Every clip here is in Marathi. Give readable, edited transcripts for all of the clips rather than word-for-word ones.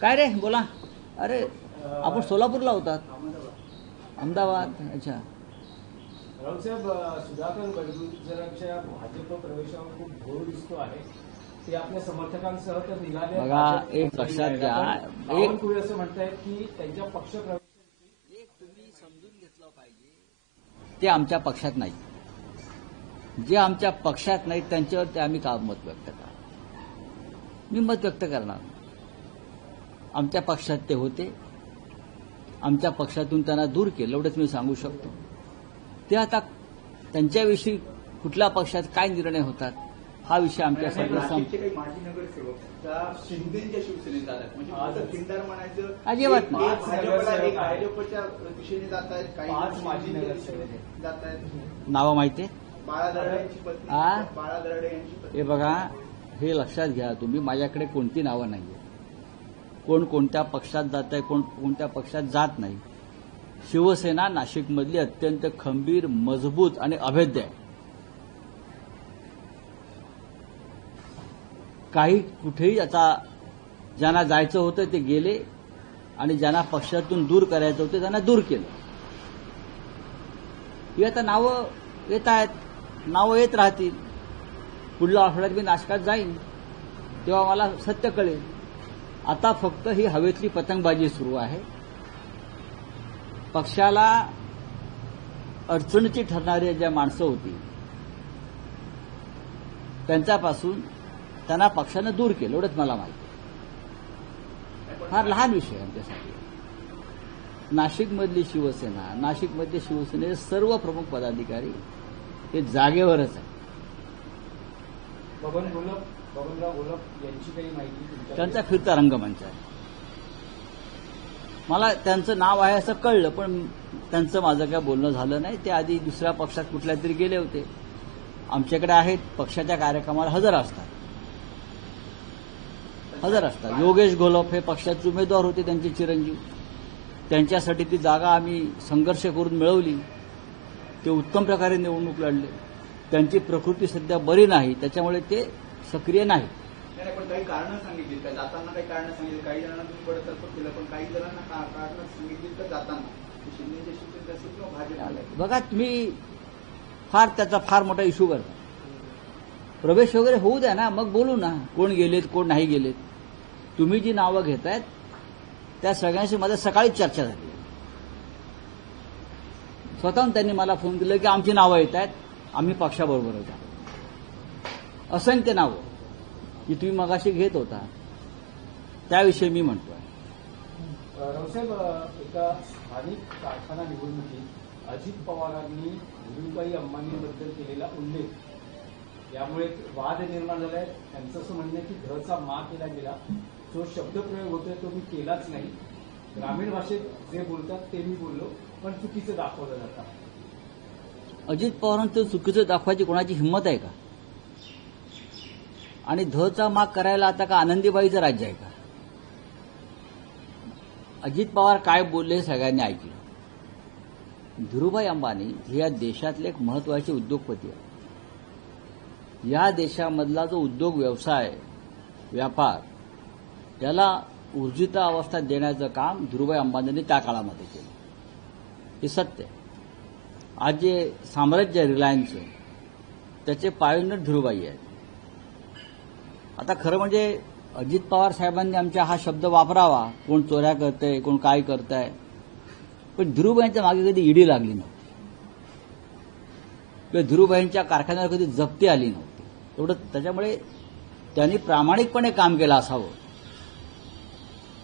काय रे बोला. अरे आपण सोलापूरला होतात. अहमदाबाद. अच्छा. राऊतसाहेब, सुधाकर बडगुजरांच्या भाजप प्रवेशावर खूप घोर दिसतो आहे. ते आपल्या समर्थकांसह तर निघाले. बघा, एक लक्षात घ्या, बावनकुळे असं म्हणतायत की त्यांच्या पक्ष एक तुम्ही समजून घेतलं पाहिजे, ते आमच्या पक्षात नाही. जे आमच्या पक्षात नाही त्यांच्यावरती आम्ही का मत व्यक्त करा. मी मत व्यक्त करणार. आमच्या पक्षात ते होते, आमच्या पक्षातून त्यांना दूर केलं, एवढंच मी सांगू शकतो. ते आता त्यांच्याविषयी कुठल्या पक्षात काय निर्णय होतात हा विषय आमच्यासाठी काही माजी नगरसेवक शिंदेच्या शिवसेनेत जातात, म्हणजे खिंडार म्हणायचं अजिबात नाही. भाजपच्या दिशेने जात आहेत, काही पाच माजी नगरसेवक जात आहेत. नावं माहिती आहे. बाळा दराडे यांची पत्नी, बाळा दराडे यांची पत्नी. हे बघा, हे लक्षात घ्या तुम्ही, माझ्याकडे कोणती नावं नाहीये. कोण कोणत्या पक्षात जात आहे, कोण कोणत्या पक्षात जात नाही. शिवसेना नाशिकमधली अत्यंत खंबीर, मजबूत आणि अभेद्य आहे. काही कुठेही आता ज्यांना जायचं होतं ते गेले आणि ज्यांना पक्षातून दूर करायचं होतं त्यांना दूर केलं. ही आता नावं येत आहेत, नावं येत राहतील. पुढल्या आठवड्यात मी नाशकात जाईन तेव्हा मला सत्य कळेल. आता फक्त ही हवेतली पतंगबाजी सुरू आहे. पक्षाला अडचणीची ठरणारी ज्या माणसं होती त्यांच्यापासून त्यांना पक्षानं दूर केलं, एवढंच मला माहिती. फार लहान विषय आमच्यासाठी. नाशिकमधली शिवसेना, नाशिकमधले शिवसेनेचे सर्व प्रमुख पदाधिकारी हे जागेवरच आहे. बबनराव घोलप यांची काही माहिती? त्यांचा फिरता रंगमंच आहे. मला त्यांचं नाव आहे असं कळलं, पण त्यांचं माझं काय बोलणं झालं नाही. ते आधी दुसऱ्या पक्षात कुठल्या तरी गेले होते. आमच्याकडे आहेत, पक्षाच्या कार्यक्रमाला हजर असतात. योगेश घोलप हे पक्षाचे उमेदवार होते, त्यांचे चिरंजीव. त्यांच्यासाठी ती जागा आम्ही संघर्ष करून मिळवली. ते उत्तम प्रकारे निवडणूक लढले. त्यांची प्रकृती सध्या बरी नाही, त्याच्यामुळे ते सक्रिय नाही. पण काही कारणं सांगितली का जाताना? काही कारणं सांगितली. काही जणांना तुम्ही बडतर्फ केलं, पण काही जणांना कारणं सांगितली का जाताना शिंदेच्या शिवसेनेत असेल किंवा भाजप? बघा, तुम्ही त्याचा फार मोठा इश्यू करता. प्रवेश वगैरे होऊ द्या ना, मग बोलू ना. कोण गेलेत, कोण नाही गेलेत. तुम्ही जी नावं घेतायत त्या सगळ्यांशी माझ्या सकाळीच चर्चा झाली. स्वतःहून त्यांनी मला फोन केला की आमची नावं येत आहेत, आम्ही पक्षाबरोबरच आहोत. असंख्य नावं की तुम्ही मगाशी घेत होता त्याविषयी मी म्हणतोय. रावसाहेब, एका स्थानिक कारखाना निवडणुकीत अजित पवारांनी धीरूभाई अंबानींबद्दल केलेला उल्लेख यामुळे वाद निर्माण झालाय. त्यांचं असं म्हणणं आहे की धचा मा केला गेला. जो शब्दप्रयोग होतोय तो मी केलाच नाही. ग्रामीण भाषेत जे बोलतात ते मी बोललो, पण चुकीचं दाखवलं जातं. अजित पवारांचं चुकीचं दाखवायची कोणाची हिंमत आहे का? आणि धचा माग करायला आता का आनंदीबाईचं राज्य आहे का? अजित पवार काय बोलले हे सगळ्यांनी ऐकलं. धीरूभाई अंबानी हे या देशातले एक महत्वाचे उद्योगपती आहेत. या देशामधला जो उद्योग व्यवसाय, व्यापार याला ऊर्जिता अवस्था देण्याचं काम धीरूभाई अंबानींनी त्या काळामध्ये केलं. हे सत्य. आज जे साम्राज्य रिलायन्सचं त्याचे पायोनियर धीरूभाई आहेत. आता खरं म्हणजे अजित पवार साहेबांनी आमच्या हा शब्द वापरावा, कोण चोऱ्या करतंय, कोण काय करतंय, पण धीरूभाईंच्या मागे कधी ईडी लागली नव्हती किंवा धीरूभाईंच्या कारखान्यावर कधी जप्ती आली नव्हती. एवढं. त्याच्यामुळे त्यांनी प्रामाणिकपणे काम केलं असावं,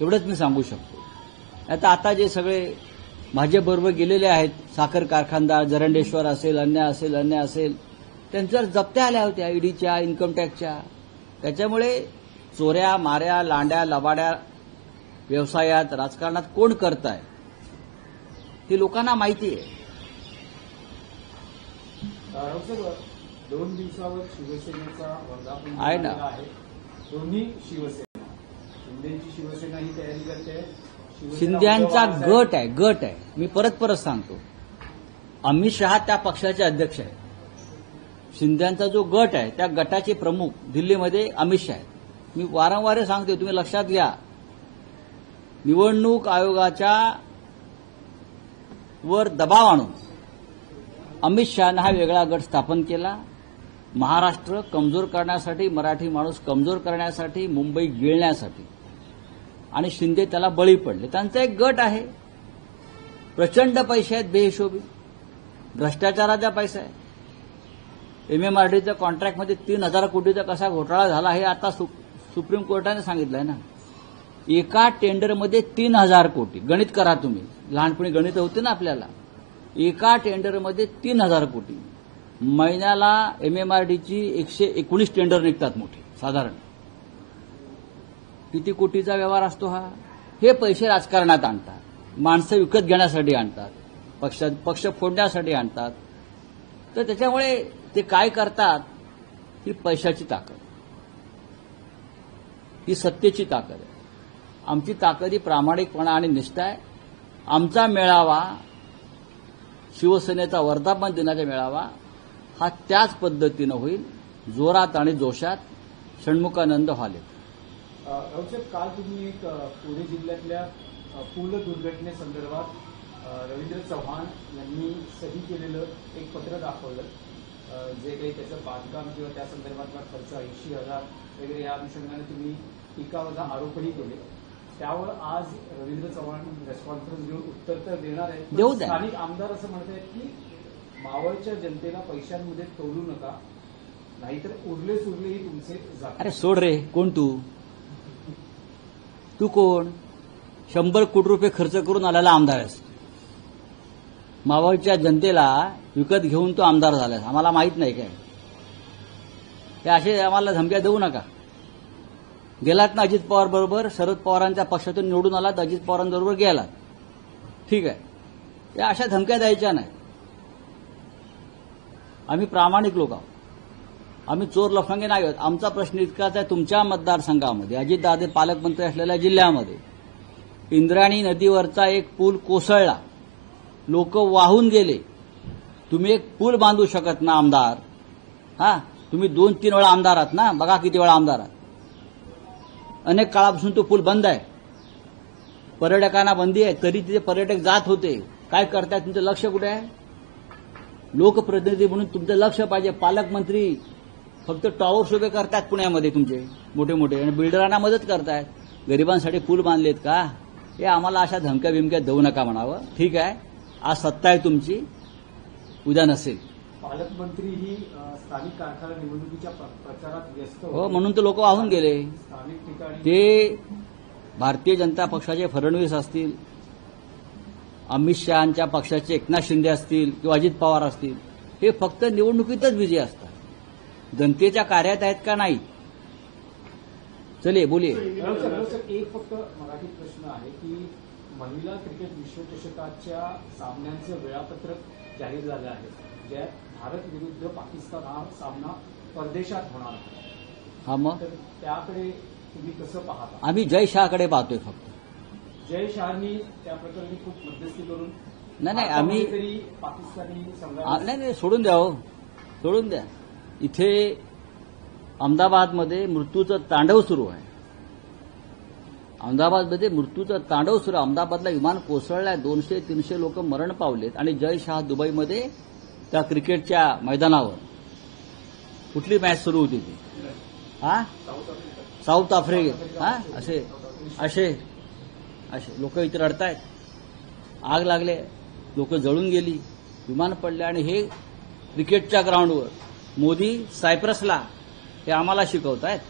एवढंच मी सांगू शकतो. आता जे सगळे भाजपबरोबर गेलेले आहेत, साखर कारखानदार, जरंडेश्वर असेल, अन्य असेल, त्यांच्यावर जप्त्या आल्या होत्या ईडीच्या, इन्कम टॅक्सच्या. त्याच्यामुळे चोऱ्या, माऱ्या, लांड्या, लबाड्या व्यवसायात, राजकारणात कोण करताय हे लोकांना माहिती आहे. दोन दिवसावर शिवसेनेचा वर्धापन आहे ना. दोन्ही शिवसेना, शिंदेची शिवसेना ही तयारी करते. शिंद्यांचा गट आहे. मी परत सांगतो, अमित शहा त्या पक्षाचे अध्यक्ष आहेत. शिंद्यांचा जो गट आहे त्या गटाचे प्रमुख दिल्लीमध्ये अमित शहा आहेत. मी वारंवार सांगतो, तुम्ही लक्षात घ्या. निवडणूक आयोगाच्या वर दबाव आणून अमित शहानं हा वेगळा गट स्थापन केला. महाराष्ट्र कमजोर करण्यासाठी, मराठी माणूस कमजोर करण्यासाठी, मुंबई गिळण्यासाठी. आणि शिंदे त्याला बळी पडले. त्यांचा एक गट आहे, प्रचंड पैसे आहेत बेहिशोबी, भ्रष्टाचाराचा पैसा आहे. MMRDच्या कॉन्ट्रॅक्टमध्ये 3,000 कोटीचा कसा घोटाळा झाला हे आता सुप्रीम कोर्टाने सांगितलंय ना. एका टेंडरमध्ये 3,000 कोटी. गणित करा तुम्ही, लहानपणी गणित होते ना आपल्याला. एका टेंडरमध्ये 3,000 कोटी. महिन्याला MMRDची 119 टेंडर निघतात मोठे साधारण. किती कोटीचा व्यवहार असतो हा. हे पैसे राजकारणात आणतात, माणसं विकत घेण्यासाठी आणतात, पक्ष फोडण्यासाठी आणतात. तर त्याच्यामुळे ते काय करतात, ही पैशाची ताकद, ही सत्तेची ताकद आहे. आमची ताकद ही प्रामाणिकपणा आणि निष्ठा आहे. आमचा मेळावा, शिवसेनेचा वर्धापन दिनाचा मेळावा हा त्याच पद्धतीनं होईल, जोरात आणि जोशात. षण्मुखानंद हॉल. राऊसाहेब, काल तुम्ही एक पुणे जिल्ह्यातल्या पूल दुर्घटनेसंदर्भात रवींद्र चव्हाण यांनी सही केलेलं एक पत्र दाखवलं. जे काही त्याचं बांधकाम किंवा त्या संदर्भातला खर्च 80,000 वगैरे या अनुषंगाने तुम्ही टीकावजा आरोपही केले. त्यावर आज रवींद्र चव्हाण प्रेस कॉन्फरन्स घेऊन उत्तर तर देणार आहेत. देऊ द्या. स्थानिक आमदार असं म्हणत आहेत की मावळच्या जनतेला पैशांमध्ये तोलू नका, नाहीतर उरले सुरलेही तुमचे जातील. अरे सोड रे, कोण तू कोण? 100 कोटी रुपये खर्च करून आलेला आमदार आहेस. मावळच्या जनतेला विकत घेऊन तो आमदार झालास, आम्हाला माहित नाही काय. हे असे आम्हाला धमक्या देऊ नका. गेलात ना अजित पवार बरोबर, शरद पवारांच्या पक्षातून निवडून आलात, अजित पवारांबरोबर गेलात, ठीक आहे. या अशा धमक्या द्यायच्या नाही. आम्ही प्रामाणिक लोक आहोत, आम्ही चोर लफंगे नाही आहोत. आमचा प्रश्न इतकाच आहे, तुमच्या मतदारसंघामध्ये अजितदादा पालकमंत्री असलेल्या जिल्ह्यामध्ये इंद्रायणी नदीवरचा एक पूल कोसळला, लोक वाहून गेले. तुम्ही एक पूल बांधू शकत ना आमदार? तुम्ही 2-3 वेळा आमदार आहात ना, बघा किती वेळा आमदार आहात. अनेक काळापासून तो पूल बंद आहे, पर्यटकांना बंदी आहे, तरी तिथे पर्यटक जात होते. काय करताय? तुमचं लक्ष कुठे आहे? लोकप्रतिनिधी म्हणून तुमचं लक्ष पाहिजे. पालकमंत्री फक्त टॉवर्स उभे करतात पुण्यामध्ये तुमचे मोठे मोठे, आणि बिल्डरांना मदत करतायत. गरिबांसाठी पूल बांधलेत का? हे आम्हाला अशा धमक्या बिमक्या देऊ नका म्हणावं. ठीक आहे, आज सत्ता आहे तुमची, उद्या नसेल. पालकमंत्री ही स्थानिक कारखाना निवडणुकीच्या प्रचारात व्यस्त हो, म्हणून तर लोक वाहून गेले. स्थानिक ठिकाणी ते भारतीय जनता पक्षाचे फडणवीस असतील, अमित शहांच्या पक्षाचे एकनाथ शिंदे असतील किंवा अजित पवार असतील, हे फक्त निवडणुकीतच बिझी असतात. जनतेच्या कार्यात आहेत का नाही? चले बोलिये. एक फक्त मराठी प्रश्न आहे की महिला क्रिकेट विश्वचषकाच्या सामन्यांचं वेळापत्रक जाहीर झालं आहे, ज्यात भारत विरुद्ध पाकिस्तान हा सामना परदेशात होणार आहे. हा, मग तर त्याकडे तुम्ही कसं पाहता? आम्ही जय शहाकडे पाहतोय फक्त. जय शहानी त्या प्रकरणी खूप मध्यस्थी करून नाही आम्ही तरी पाकिस्तानी नाही सोडून द्या, हो सोडून द्या. इथे अहमदाबादमध्ये मृत्यूचं तांडव सुरू आहे. अहमदाबादमध्ये मृत्यूचं तांडव सुरू आहे. अहमदाबादला विमान कोसळलंय, 200-300 लोक मरण पावलेत. आणि जय शहा दुबईमध्ये त्या क्रिकेटच्या मैदानावर कुठली मॅच सुरू होती ती? साऊथ आफ्रिकेत. असे असे असे लोक इथे रडतायत. आग लागले, लोक जळून गेली, विमान पडले. आणि हे क्रिकेटच्या ग्राउंडवर मोदी सायप्रसला हे आम्हाला शिकवतायत.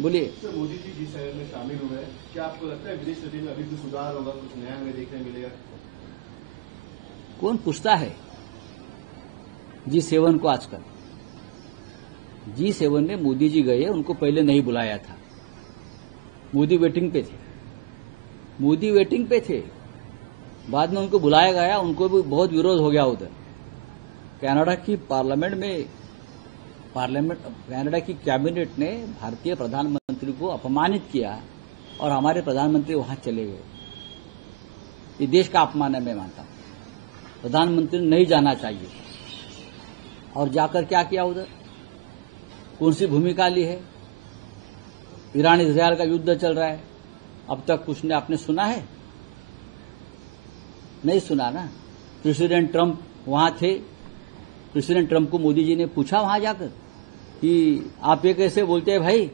बोलिए. मोदी जी G7 में शामिल हुए हैं, क्या आपको लगता है विदेश नीति में अभी कुछ सुधार होगा, कुछ नया हमें देखने मिलेगा? कौन पूछता है G7 को? आजकल G7 में मोदी जी गए, उनको पहले नहीं बुलाया था. मोदी वेटिंग पे थे, मोदी वेटिंग पे थे. बाद में उनको बुलाया गया, उनको भी बहुत विरोध हो गया उधर. कनाडा की कनाडा की कैबिनेट ने भारतीय प्रधानमंत्री को अपमानित किया और हमारे प्रधानमंत्री वहां चले गए. ये देश का अपमान है, मैं मानता हूं. प्रधानमंत्री नहीं जाना चाहिए. और जाकर क्या किया उधर? कौन सी भूमिका ली है? ईरान इजरायल का युद्ध चल रहा है, अब तक कुछ ने आपने सुना है? नहीं सुना ना। प्रेसिडेंट ट्रंप वहां थे, प्रेसिडेंट ट्रंप को मोदी जी ने पूछा वहां जाकर कि आप ये कैसे बोलते हैं भाई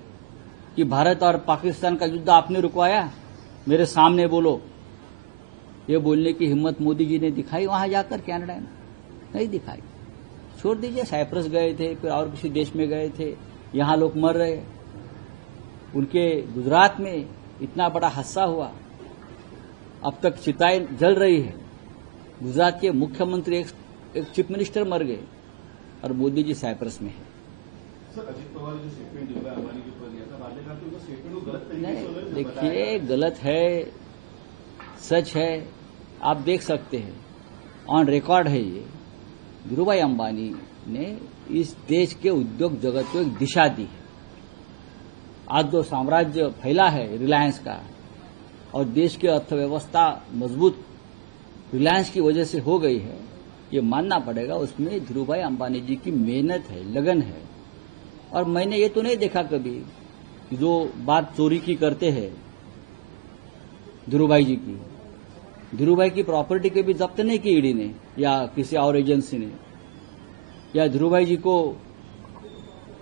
कि भारत और पाकिस्तान का युद्ध आपने रुकवाया, मेरे सामने बोलो। ये बोलने की हिम्मत मोदी जी ने दिखाई वहां जाकर कनाडा में? नहीं दिखाई। छोड़ दीजिए, साइप्रस गए थे, फिर और किसी देश में गए थे, यहां लोग मर रहे। उनके गुजरात में इतना बड़ा हादसा हुआ, अब तक चिताएं जल रही है। गुजरात के मुख्यमंत्री एक चीफ मिनिस्टर मर गए और मोदी जी साइप्रस में है। सर, अजित पवार ने जो स्टेटमेंट दिलवाया अंबानी के ऊपर दिया था, बाद में कहा कि उनका स्टेटमेंट को गलत तरीके से नहीं, उन्होंने देखिए, गलत है, सच है, आप देख सकते हैं, ऑन रिकॉर्ड है ये। धीरूभाई अंबानी ने इस देश के उद्योग जगत को एक दिशा दी है। आज जो साम्राज्य फैला है रिलायंस का, और देश की अर्थव्यवस्था मजबूत रिलायंस की वजह से हो गई है, ये मानना पड़ेगा। उसमें धीरूभाई अंबानी जी की मेहनत है, लगन है। और मैंने ये तो नहीं देखा कभी कि जो बात चोरी की करते हैं धीरूभाई जी की, धीरूभाई की प्रॉपर्टी के भी जब्त नहीं की ईडी ने या किसी और एजेंसी ने, या धीरूभाई जी को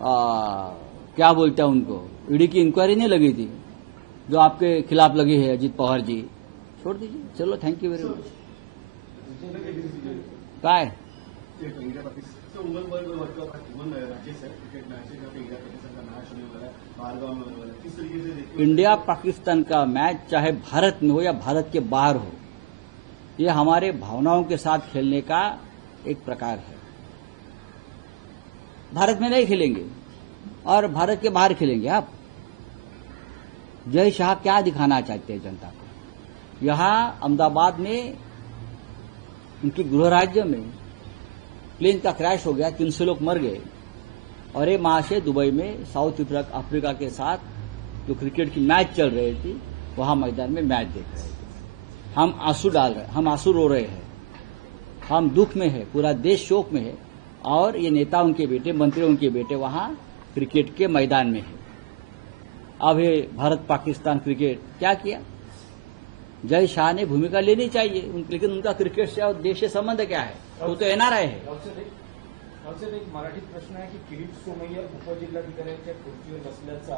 क्या बोलते हैं उनको, ईडी की इंक्वायरी नहीं लगी थी जो आपके खिलाफ लगी है अजित पवार जी। छोड़ दीजिए, चलो, थँक यू व्हेरी मच। काय इंडिया पाकिस्तान राज्य से क्रिकेट मैच है, इंडिया पाकिस्तान का मैच होने वाला है, बाहरगांव में होने वाला है, किस तरीके से देखते हैं? इंडिया पाकिस्तान का मैच चाहे भारत में हो या भारत के बाहर हो, ये हमारे भावनाओं के साथ खेलने का एक प्रकार है। भारत में नहीं खेलेंगे और भारत के बाहर खेलेंगे आप। जय शाह क्या दिखाना चाहते हैं जनता को? यहां अहमदाबाद में उनके गृह राज्य में प्लेन का क्रैश हो गया, 300 लोग मर गए, और ये महाशय दुबई में साउथ अफ्रीका के साथ जो क्रिकेट की मैच चल रही थी, वहां मैदान में मैच देख रहे थे। हम आंसू डाल रहे, हम आंसू रो रहे हैं, हम दुख में है, पूरा देश शोक में है, और ये नेता उनके बेटे, मंत्री उनके बेटे वहां क्रिकेट के मैदान में है। अब ये भारत पाकिस्तान क्रिकेट क्या किया? जय शाह ने भूमिका लेनी चाहिए, लेकिन उनका क्रिकेट से और देश से संबंध क्या है? वो तो एनआरआई है। एक मराठीत प्रश्न आहे की किरीट सोमय्या उपजिल्हाधिकाऱ्यांच्या खुर्चीवर बसल्याचा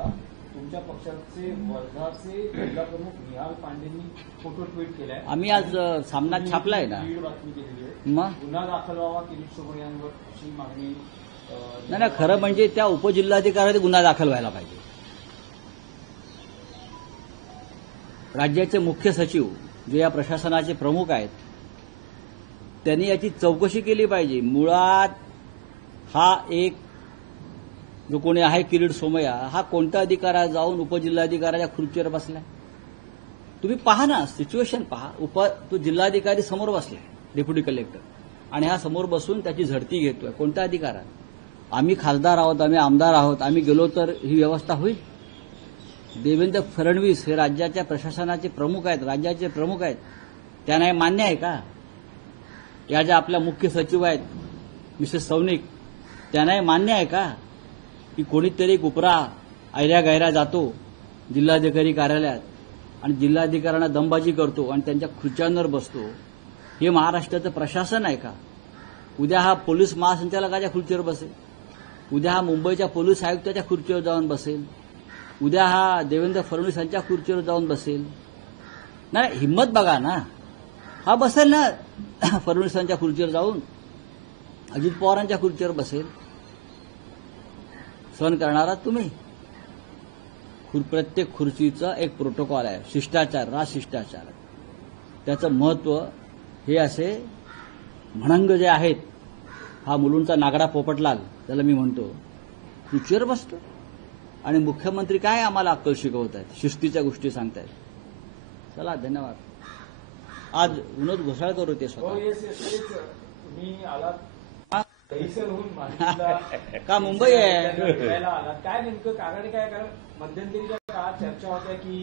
तुमच्या पक्षाचे वर्धाचे जिल्हा प्रमुख निहाल पांडेंनी फोटो ट्विट केलाय। आम्ही आज सामनात छापलाय ना, लीड बातमी केलेली आहे। मग गुन्हा दाखल व्हावा किरीट सोमय्यांवर अशी मागणी नाही, खरं म्हणजे त्या उपजिल्हाधिकाऱ्याने गुन्हा दाखल व्हायला पाहिजे। राज्याचे मुख्य सचिव जे या प्रशासनाचे प्रमुख आहेत, त्यांनी याची चौकशी केली पाहिजे। मुळात हा एक जो कोणी आहे किरीट सोमय्या, हा कोणता अधिकारी जाऊन उपजिल्हाधिकाऱ्याच्या खुर्चीवर बसलाय? तुम्ही पहा ना, सिच्युएशन पहा। तो जिल्हाधिकारी समोर बसलाय, डेप्युटी कलेक्टर, आणि हा समोर बसून त्याची झडती घेतोय। कोणता अधिकार? आम्ही खासदार आहोत, आम्ही आमदार आहोत, आम्ही गेलो तर ही व्यवस्था होईल? देवेंद्र फडणवीस हे राज्याच्या प्रशासनाचे प्रमुख आहेत, राज्याचे प्रमुख आहेत, त्यांना हे मान्य आहे का? या ज्या आपल्या मुख्य सचिव आहेत मिसेस सौनिक, त्यांना हे मान्य आहे का की कोणीतरी कुपरा ऐऱ्या गैऱ्या जातो जिल्हाधिकारी कार्यालयात आणि जिल्हाधिकाऱ्यांना दमबाजी करतो आणि त्यांच्या खुर्च्यांवर बसतो? हे महाराष्ट्राचं प्रशासन आहे का? उद्या हा पोलीस महासंचालकाच्या खुर्चीवर बसेल, उद्या हा मुंबईच्या पोलीस आयुक्ताच्या खुर्चीवर जाऊन बसेल, उद्या हा देवेंद्र फडणवीस यांच्या खुर्चीवर जाऊन बसेल। नाही, हिम्मत बघा ना, हा बसेल ना फडणवीसांच्या खुर्चीवर जाऊन, अजित पवारांच्या खुर्चीवर बसेल। सहन करणारा तुम्ही? प्रत्येक खुर्चीचं एक प्रोटोकॉल आहे, शिष्टाचार, राजशिष्टाचार, त्याचं महत्व हे असे म्हणंग जे आहेत, हा मुलुंडचा नागडा पोपटलाल त्याला मी म्हणतो, खुर्चीवर बसतो आणि मुख्यमंत्री काय आम्हाला अक्कल शिकवत आहेत, शिस्तीच्या गोष्टी सांगतायत। चला, धन्यवाद। आज विनोद घोसाळकर होते स्वतः। तुम्ही आलात दहिसरहून का मुंबई आहे? काय नेमकं कारण काय? कारण मध्यंतरीच्या काळात चर्चा होत्या की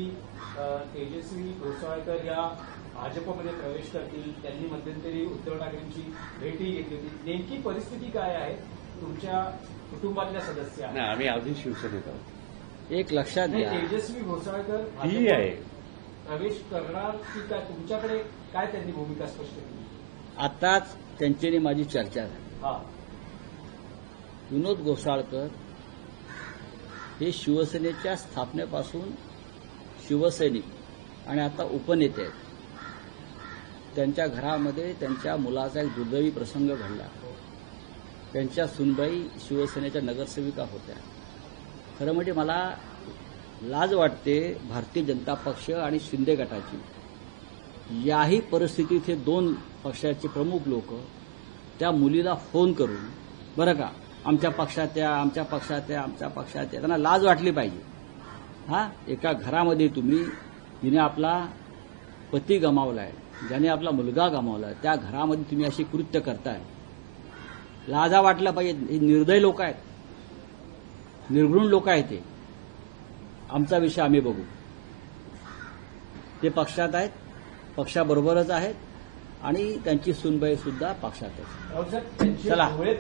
तेजस्वी घोसाळकर या भाजपमध्ये प्रवेश करतील, त्यांनी मध्यंतरी उद्धव ठाकरेंची भेटही घेतली होती। नेमकी परिस्थिती काय आहे? तुमच्या कुटुंबातल्या सदस्य नाही, आम्ही अजून शिवसेनेत आहोत। एक लक्षात घ्या, तेजस्वी घोसाळकर ही आहे, प्रवेश करणार की काय, तुमच्याकडे काय त्यांनी भूमिका स्पष्ट केली? आताच त्यांच्यानी माझी चर्चा झाली. हा, विनोद गोसाळकर हे शिवसेनेच्या स्थापनेपासून शिवसैनिक आणि आता उपनेते आहेत. त्यांच्या घरामध्ये त्यांच्या मुलाचा एक दुर्दैवी प्रसंग घडला. त्यांच्या सुनबाई शिवसेनेच्या नगरसेविका होत्या. खरं म्हणजे मला लाज वाटते भारतीय जनता पक्ष आणि शिंदे गटाची. याही परिस्थितीत हे दोन पक्षाचे प्रमुख लोक त्या मुलीला फोन करून, बरं का, आमच्या पक्षात या, आमच्या पक्षात या, आमच्या पक्षात या, त्यांना लाज वाटली पाहिजे. हा, एका घरामध्ये तुम्ही, जिने आपला पती गमावलाय, ज्याने आपला मुलगा गमावलाय, त्या घरामध्ये तुम्ही अशी कृत्य करताय, लाजा वाटला पाहिजे. हे निर्दय लोक आहेत, निर्घृण लोक आहेत. ते आमचा विषय आम्ही बघू. ते पक्षात आहेत, पक्षाबरोबरच आहेत आणि त्यांची सुनबाई सुद्धा पक्षातच. राऊत साहेब, त्यांची चला. डोळे